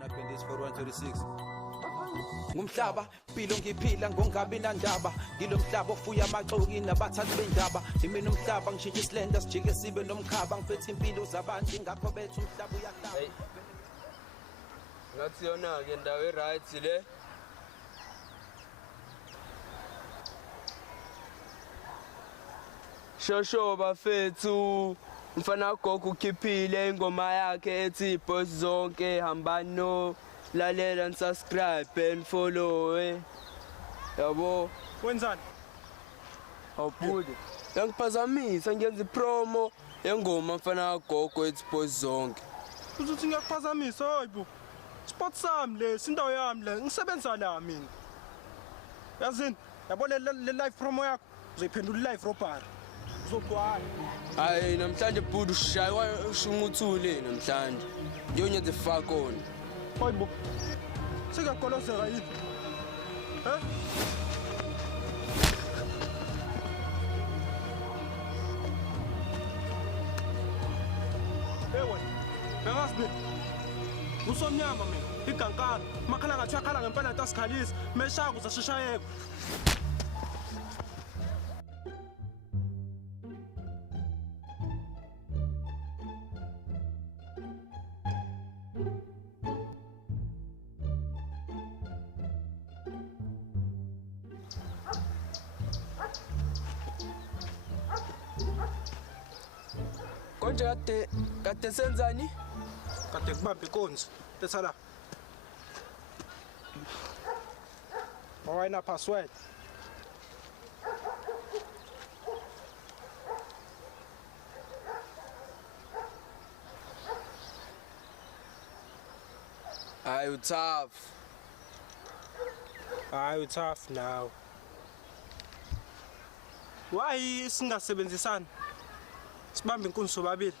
SLIMANA Appendix 4126. Ngumhlaba impilo ngiphila ngongabi nandaba ngilomhlaba ofuya amaxoki nabathathi bendaba imina umhlaba ngishintsha isilenda sijike sibe nomkhaba ngiphethe impilo zabantu ingakho bethu umhlaba uyahlaba ngathi yona ke ndawo eright le shosho bafethu mfana gogo ukhiphile ingoma yakhe ethi boss zonke hambani no lalela and subscribe and follow yabo wenzani awubude yangiphazamisa ngiyenza ipromo yengoma mfana gogo ethi boss zonke uzuthi ngiyakuphazamisa hayibo sport sami lesi indawo yami le ngisebenza la mina yazini yabo le live promo yakho uzoyiphendula live robbery uzogcwala hayi namhlanje bhudu ushaywa ushunguthule namhlanje ngiyonyenza ifaka on hayibo sikakolozeka yini ewe bengasini usomnyama mina igankana makhala ngathi uyakhala ngempela tasikhalisa meshaka uzashishayeka konje kade senzani kade kubamba inkonzi letha la awayina password hayi tough now why singasebenzisana sibambe inkunzi sobabili